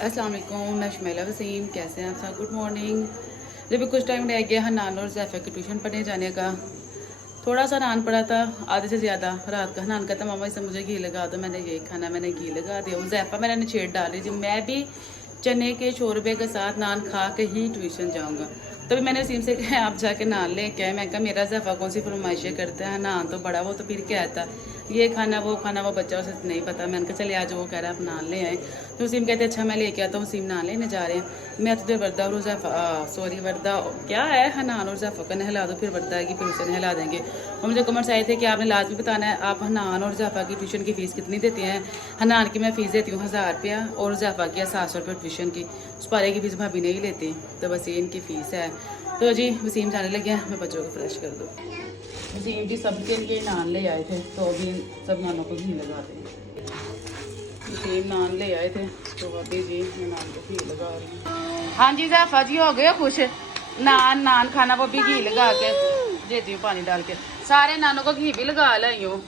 अस्सलाम वालेकुम, मैं शुमैला वसीम। कैसे हैं आप सब? Good morning. जब भी कुछ टाइम रह गया हनान और ज़ैफ़ा के ट्यूशन पढ़ने जाने का। थोड़ा सा नान पड़ा था, आधे से ज़्यादा। रात का हनान कहता मामा इससे मुझे घी लगा दो, मैंने ये खाना, मैंने घी लगा दिया। ज़ैफ़ा मैंने निछेड़ डाली थी, मैं भी चने के शोरबे के साथ नान खा के ही ट्यूशन जाऊँगा। तभी मैंने वसीम से कहा आप जाके नान ले के आए। मैं कहा मेरा ज़ैफ़ा कौन सी फरमाइशें करता है, नान तो बड़ा, वो तो फिर क्या आता ये खाना वो बच्चा उसे नहीं पता। मैंने कहा चले आज वो कह रहा है आप नान ले आए। तो वसीम कहते अच्छा मैं लेके आता हूँ। वसीम नान लेने जा रहे हैं। मैं तो वर्दा और वर्दा क्या है, हनान और ज़ैफ़ा का नहला दो, फिर वर्दा आएगी, फिर उसे नहला देंगे। और मुझे कमेंट्स आए थे कि आपने लाजमी बताना है आप हनान और ज़ैफ़ा की ट्यूशन की फ़ीस कितनी देते हैं। हनान की मैं फ़ीस देती हूँ 1000 रुपया और ज़ैफ़ा की 700 रुपये ट्यूशन की। उस पारे की फ़ीस भाभी नहीं लेती, तो बस ये इनकी फ़ीस है। तो जी वसीम जाने लगे हैं, मैं बच्चों को फ्रेश कर दूँ। वसीम जी सबके लिए नान ले आए थे, तो अभी सब नानों को घी लगाते हैं। वसीम नान ले आए थे, तो अभी जी मैं नान को घी लगा रही हूँ। हाँ जी ज़ैफ़ा जी हो गए खुश? नान खाना वो भी घी लगा के देती हूँ, पानी डाल के। सारे नानों को घी भी लगा लाई हूँ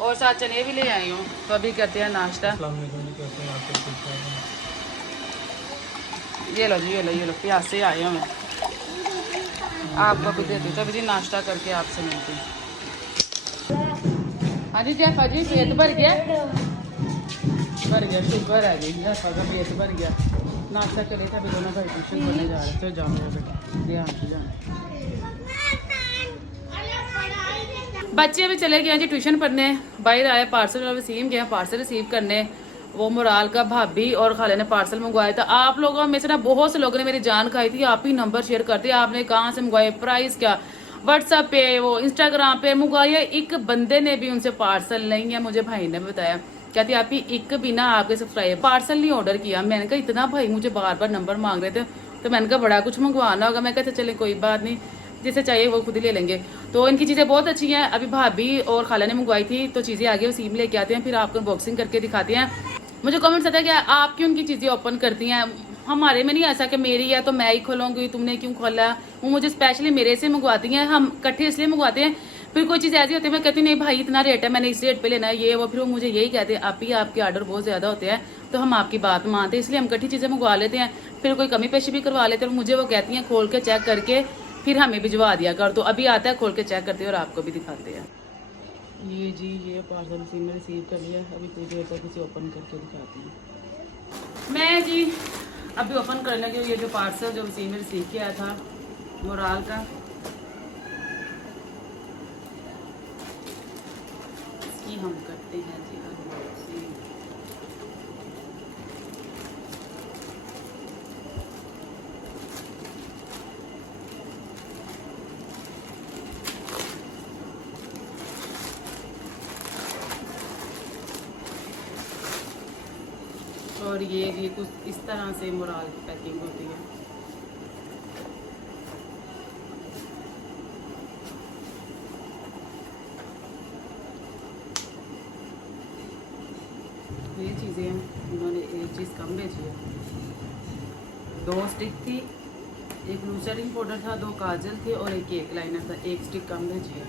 और साथ चने भी ले आई हूँ। तो अभी करते हैं नाश्ता। ये लो जी, ये लो प्यास से आए हूँ मैं, आपको भी देती हूँ। तभी जी नाश्ता करके आपसे मिलती हूँ। हाँ जी ज़ैफ़ा जी पेट भर गया? भर गया, शुक्र है जी, ज़ैफ़ा का पेट भर गया। नाश्ता करे था, अभी दोनों भाई ट्यूशन पढ़ने जा रहे थे। तो जाओ मेरे बेटा, ध्यान से जाना। बच्चे अभी चले गए जी ट्यूशन पढ़ने। बाहर आए पार्सल, वसीम गया पार्सल रिसीव करने। वो मोराल का भाभी और खाले ने पार्सल मंगवाया था। आप लोगों में से ना बहुत से लोगों ने मेरी जान खाई थी, आप ही नंबर शेयर करते, आपने कहाँ से मंगवाए, प्राइस क्या, व्हाट्सएप पे, वो इंस्टाग्राम पे मंगवाया। एक बंदे ने भी उनसे पार्सल नहीं है, मुझे भाई ने बताया। कहती आप ही एक भी ना आपके सब्सक्राइबर पार्सल नहीं ऑर्डर किया। मैंने कहा इतना भाई मुझे बार बार नंबर मांग रहे थे, तो मैंने कहा बड़ा कुछ मंगवाना होगा। मैं कहते चले कोई बात नहीं, जिसे चाहिए वो खुद ही ले लेंगे। तो इनकी चीज़ें बहुत अच्छी हैं। अभी भाभी और खाला ने मंगवाई थी, तो चीज़ें आगे वसीम लेके आते हैं, फिर आपको अनबॉक्सिंग करके दिखाते हैं। मुझे कमेंट्स आता है कि आप क्यों उनकी चीज़ें ओपन करती हैं। हमारे में नहीं ऐसा कि मेरी है तो मैं ही खोलूंगी, तुमने क्यों खोला। वो मुझे स्पेशली मेरे से मंगवाती हैं, हम इकट्ठे इसलिए मंगवाते हैं। फिर कोई चीज़ ऐसी होती है मैं कहती नहीं भाई इतना रेट है, मैंने इस रेट पे लेना है, ये वो। फिर वो मुझे यही कहते हैं आप ही आपके ऑर्डर बहुत ज़्यादा होते हैं, तो हम आपकी बात मानते हैं, इसलिए हम इकट्ठी चीज़ें मंगवा लेते हैं। फिर कोई कमी पेशी भी करवा लेते हैं, मुझे वो कहती हैं खोल के चेक करके फिर हमें भिजवा दिया कर। तो अभी आता है, खोल के चेक करते हैं और आपको भी दिखाते हैं। ये जी ये पार्सल सी में रिसीव कर लिया, अभी कुछ देर तक इसे ओपन करके दिखाती हूँ मैं जी। अभी ओपन कर लगे ये जो पार्सल जो वसीम ने रिसीव किया था मोराल का, इसकी हम करते हैं जी अनबॉक्सिंग। और ये कुछ इस तरह से मोराल की पैकिंग होती है। ये चीज़ें उन्होंने एक चीज़ कम भेजी है, 2 स्टिक थी, एक ब्लू सेटिंग पाउडर था, 2 काजल थे और एक केक लाइनर था, 1 स्टिक कम भेजी है।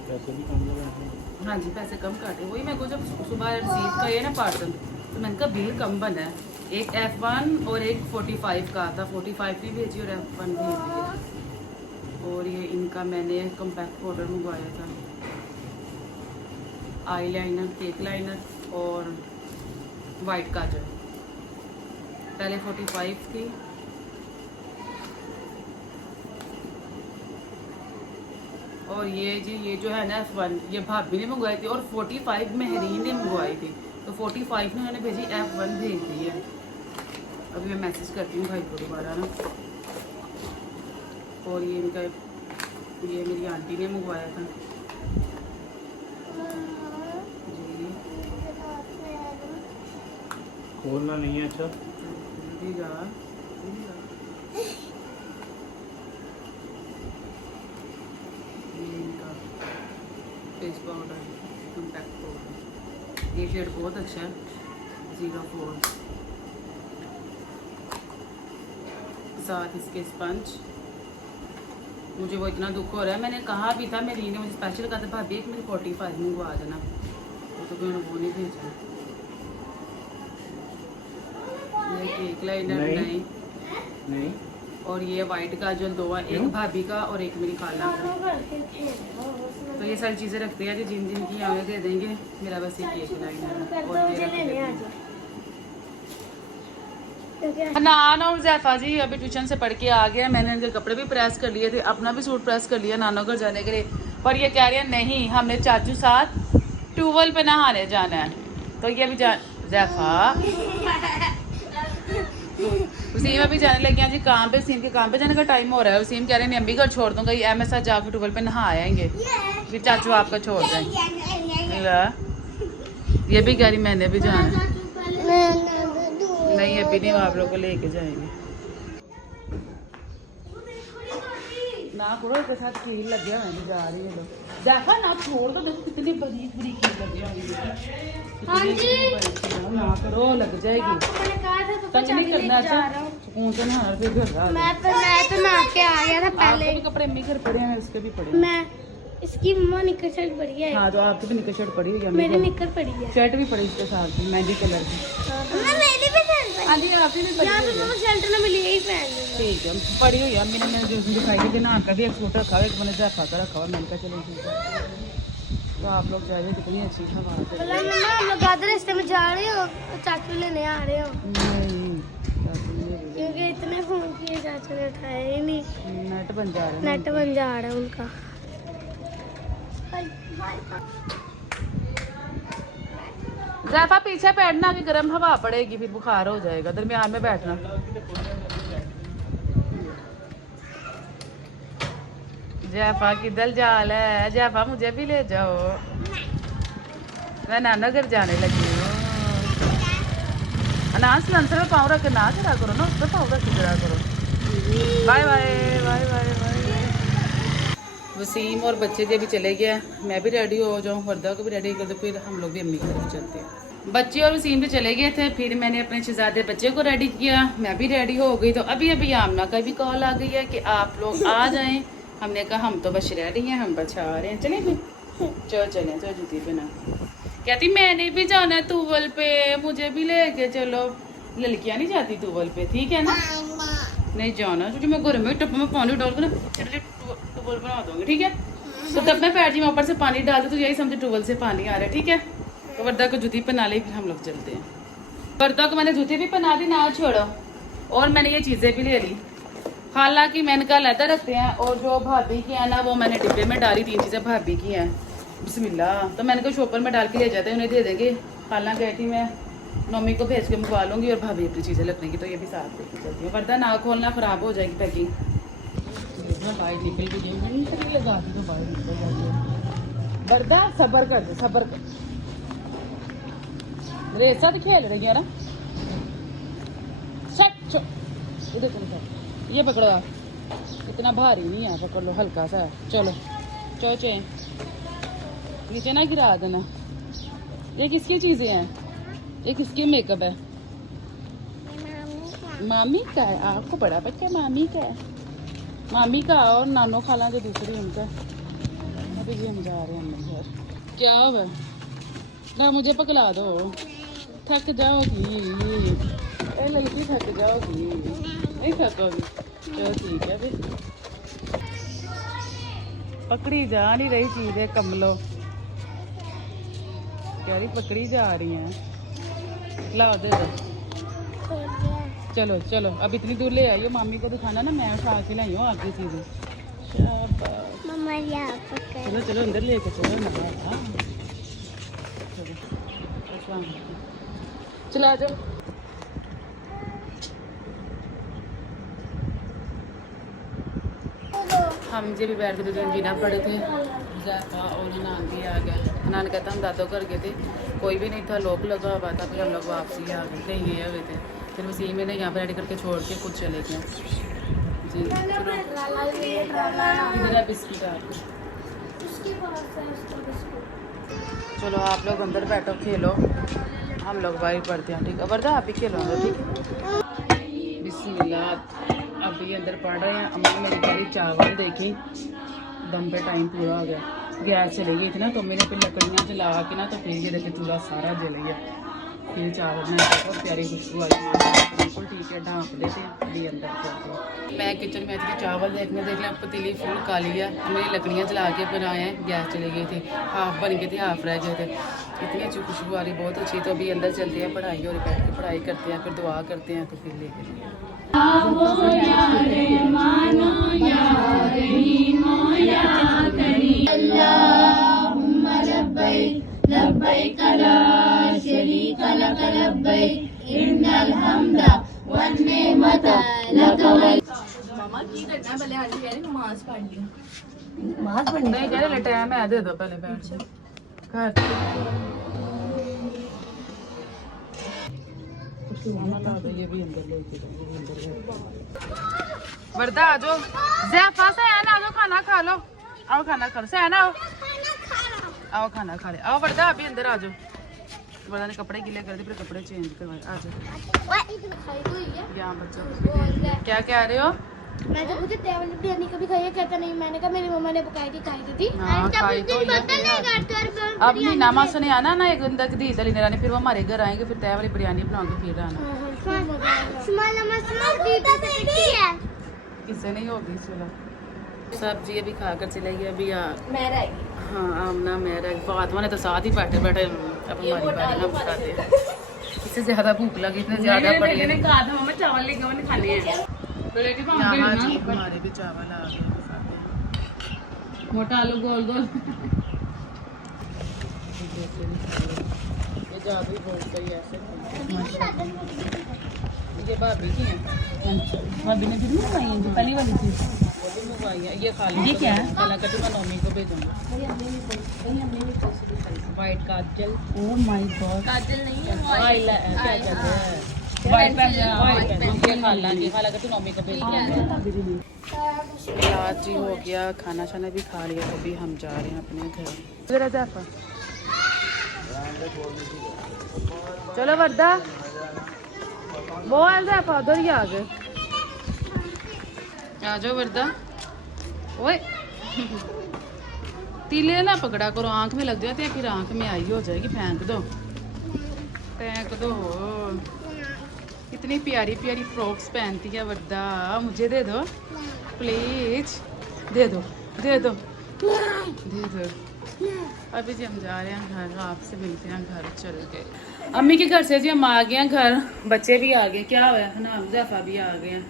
पैसे भी कम लगे हैं। हाँ जी पैसे कम काटे। वही मेरे को जब सुबह रिसीव का ये ना पार्सल, तो मैंने कहा बिल कम बना है। एक F1 और एक 45 का था, 45 भी भेजी और F1 भी भेजी है। और ये इनका मैंने कम्पैक्ट पाउडर मंगवाया था, आई लाइनर, केक लाइनर और वाइट काजल। पहले 45 थी, और ये जी ये जो है ना F1 ये भाभी ने मंगवाई थी, और 45 महरीन ने मंगवाई थी। तो 45 में उन्होंने भेजी, F1 भेज दी है। अभी मैं मैसेज करती हूँ भाई को दोबारा ना। और ये इनका ये मेरी आंटी ने मंगवाया था जी। खोलना नहीं है। अच्छा जी जा ये इनका फेस पाउडर, कॉम्पैक्ट पाउडर, ये शेड बहुत अच्छा है 04। साथ इसके स्पंज। मुझे वो इतना दुख हो रहा है, मैंने कहा भी था, मेरी ने मुझे स्पेशल कहा था भाभी एक मेरी 45 मंगवा देना, तो उन्होंने वो नहीं भेजा। ये केक लाइनर नहीं नहीं और ये वाइट काजल दो है, एक भाभी का और एक मेरी खाला का। तो ये सारी चीज़ें रखते हैं जिन जिन की हमें दे देंगे। मेरा बस ये केक लाइनर है और नान और जैफा जी अभी ट्यूशन से पढ़ के आ गया। मैंने इनके कपड़े भी प्रेस कर लिए थे, अपना भी सूट प्रेस कर लिया नानो घर जाने के लिए, पर ये कह रही है नहीं हमने चाचू साथ ट्यूबवेल पे नहाने जाना है। तो ये भी जैफा वसीम अभी जाने लगे हैं जी काम पे। वसीम के काम पे जाने का टाइम हो रहा है। वसीम कह रहे हैं अम्मी घर छोड़ दूंगा, ये मेरे साथ जाकर ट्यूबवेल पे नहा आएंगे, फिर चाचू आपका छोड़ जाएंगे। ये भी कह रही मैंने भी जाना। नहीं अभी नहीं, आप लोग को लेके जाएंगे ना। करो के साथ कील लग गया, मैं जा रही है लोग। देखा ना छोड़ दो, देखो कितनी बरीक बरीक कील लग गई। हाँ जी ना करो, लग जाएगी। तंग नहीं करना, अच्छा सुकून से नहाना। फिर घर मैं तो नहा के आ गया था पहले। भी कपड़े अम्मी घर पड़े हैं, उसके भी पड़े हैं। मैं इसकी मम्मा निकर शर्ट पड़ी है। हाँ तो आपकी भी निकर शर्ट पड़ी है, मेरी निकर पड़ी है, शर्ट भी पड़ी इसके साथ में मेहंदी कलर की। मेरी भी शर्ट हाँ जी आपकी भी पड़ी यहाँ पे हुई है। मम्मा शर्ट ना मिली, यही पहन लूंगा। ठीक है पड़ी हुई है। अम्मी ने मैंने जो दिखाई थी ना, कभी एक सूट रखा हुआ, एक मैंने जैफा का रखा हुआ। मैंने कहा चलो तो आप लोग जाइए, कितनी अच्छी हवा है। बोला मम्मा हम लोग आधे रास्ते में जा रहे हो, चाचू लेने आ रहे हो। नहीं क्योंकि इतने फोन किए चाचू ने उठाया ही नहीं। नेट बन जा रहा है, नेट बन जा रहा है उनका। जैफा पीछे बैठना कि गर्म हवा पड़ेगी, फिर बुखार हो जाएगा। दरमियान में बैठना। जैफा किधर जाल है? जैफा मुझे भी ले जाओ, मैं नाना घर जाने लगी हूँ। अनाज लंसर में पाँव रख के ना करा करो ना, उस पर पाँव रख के करा करो। Bye bye bye bye bye. Waseem और बच्चे भी चले गए, मैं भी रेडी हो जाऊँ, वर्दा को भी रेडी कर दो, फिर हम लोग भी अम्मी की तरफ चलते हैं। बच्चे और वसीम भी चले गए थे, फिर मैंने अपने शहजादे बच्चे को रेडी किया, मैं भी रेडी हो गई। तो अभी अभी आमना का भी कॉल आ गई है कि आप लोग आ जाएं। हमने कहा हम तो बस रेडी हैं, हम बस आ रहे हैं, चले भी चलो चले चलो जूती पे ना। कहती मैंने भी जाना है ट्यूबवेल पे, मुझे भी लेके चलो। लड़कियाँ नहीं जाती ट्यूबवेल पे, ठीक है ना? नहीं जाना क्योंकि मैं घर में टप में पानी डाल कर ना ट्यूबवेल बना दूंगी, ठीक है? तो तब मैं पैर जी में ऊपर से पानी डाल दूँ तो यही समझो ट्यूबवेल से पानी आ रहा है, ठीक है? तो वर्दा को जूती पहना ली, फिर हम लोग चलते हैं। वर्दा को मैंने जूती भी पहना दी, ना छोड़ो। और मैंने ये चीज़ें भी ले ली, हालांकि मैंने कहा लहदा रखते हैं। और जो भाभी की है ना, वो मैंने डिब्बे में डाली, 3 चीज़ें भाभी की हैं। बिस्मिल्लाह। तो मैंने कहा शॉपर में डाल के ले जाते हैं, उन्हें दे देंगे। हालांकि थी मैं मम्मी को भेज के मंगवा लूँगी और भाभी अपनी चीज़ें रख लेंगी, तो ये भी साथ लेके चलती है। वर्दा ना खोलना, ख़राब हो जाएगी पैकिंग। बाहर निकल के लगा दी तो बाहर निकल जाती। वर्दा सब्र कर दे, सब्र कर। रेसा तो खेल रही है ना। ये देखो ये पकड़ो आप, इतना भारी नहीं है, पकड़ लो, हल्का सा है। चलो चोचे नीचे ना गिरा देना। ये किसकी चीज़ें हैं? ये किसके मेकअप है? मामी का है। आपको बड़ा बच्चा मामी का है, मामी का और नानो खाला जो दूसरी उनका। अभी ये हम जा रहे हैं अपने घर। क्या हुआ ना, मुझे पकड़ा दो, थक जाओगी। लड़की थक जाओगी, नहीं थकोगी? चलो ठीक है फिर। पकड़ी जा नहीं रही चीज़ें, कमलो कह रही पकड़ी जा रही हैं। ला दे दो। चलो चलो अब इतनी दूर ले आइयो, मामी को दिखाना ना, मैं उठा के लाई हूँ आपकी चीज़ें। चलो चलो अंदर लेके चलो ना। चलो चलो आ जाओ। हम जे भी बैठ के 2 दिन जीना पड़े थे। जैफा और नान भी आ गया। नान कहता हम दादो घर गए थे, कोई भी नहीं था, लोग लगा हुआ था। फिर हम लोग वापसी आ गए, कहीं गए हुए थे। फिर वसीम ने यहाँ पर रेडी करके छोड़ के खुद चले गए जी। इधर बिस्किट आपको। चलो आप लोग अंदर बैठो, खेलो, हम लोग बाहर पढ़ते हैं, ठीक है? वर्दा आप ही खेलो अंदर, ठीक है? बिस्मिल्लाह। अभी अंदर पढ़ रहे हैं। अम्मा मेरी करी चावल देखी, दम पे टाइम पूरा हो गया। गैस चली गई थी ना, तो मैंने फिर लकड़ियाँ जला के ना, तो फिर ये देखे चूल्हा सारा जल गया। फिर चावल बनाए बहुत प्यारी खुशबू आई माशाल्लाह बिल्कुल ठीक है ढाँप देते हैं अभी अंदर चलते हैं। मैं किचन में थी चावल देख लिया पतीली फुल काली है मेरी लकड़ियाँ जला के बनाए हैं गैस चली गई थी हाफ बन गई थी हाफ रह गए थे इतनी अच्छी खुशबू आ रही बहुत अच्छी तो अभी अंदर चलते हैं पढ़ाई और बैठ के पढ़ाई करते हैं फिर दुआ करते हैं तो फिर लेके नहीं कह रहे टाइम है दे दो पहले बैठ जाओ घर ये भी अंदर लेके वर्दा आ जाओ ज़ैफ़ा से है ना आ जाओ खाना खा लो आओ खाना खा लो से है ना आओ खाना खा ले आओ वर्दा अभी अंदर आ जाओ वर्दा ने कपड़े गीले कर दिए फिर कपड़े चेंज करवाए आ जाओ यहाँ बच्चों क्या कह रहे हो मैं तो मुझे टेबल बिरयानी कभी खाई है कहता नहीं मैंने कहा मेरी मम्मा ने पकाई थी थी हाँ, खाई तो अब नीनामा सुने आना ना एक दिन तक दी दली ने फिर वो हमारे घर आएंगे फिर तय वाली बिरयानी बनाओगे फिर आना किसे नहीं होगी चलो सब्जी अभी खाकर चले गई अभी हाँ आमना मेरा फातिमा ने तो साथ ही बैठे बैठे अब हमारी बारी हम खाते हैं इससे ज्यादा भूख लगी इतने ज्यादा पड़ी है चावल लेके खाने हैं हमारे भी चावल आ गए मोटा आलू गोल गोल ये जादू ही बोलता ही ऐसे ये भाभी की है भाभी ने फिर मंगवाई है जो पहली वाली थी वो भी मंगवाई है ये खा ली ये क्या है? कल कटी मैं नौमी को भेजूंगा white kajal oh my god kajal नहीं है क्या कहते हैं वाइट ये खा लांगे हालांकि तू नौमी को भेजूंगा आज ही हो गया खाना शाना भी खा लिया तो भी हम जा रहे हैं अपने घर जरा ज़ैफ़ा चलो वर्दा वो ज़ैफ़ा उधर ही आ गए आ जाओ वर्दा ओए तीले ना पकड़ा करो आंख में लग जाती है फिर आंख में आई हो जाएगी फेंक दो कितनी प्यारी प्यारी फ्रॉक्स पहनती है वर्दा मुझे दे दो प्लीज दे दो अभी जी हम जा रहे हैं घर आपसे मिलते हैं घर चल के अम्मी के घर से जी हम आ गए हैं घर बच्चे भी आ गए क्या हुआ है ना ज़ैफ़ा भी आ गए हैं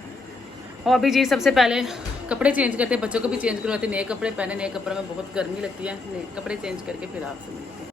और अभी जी सबसे पहले कपड़े चेंज करते हैं बच्चों को भी चेंज करवाते नए कपड़े पहने नए कपड़े में बहुत गर्मी लगती है नए कपड़े चेंज करके फिर आपसे मिलते हैं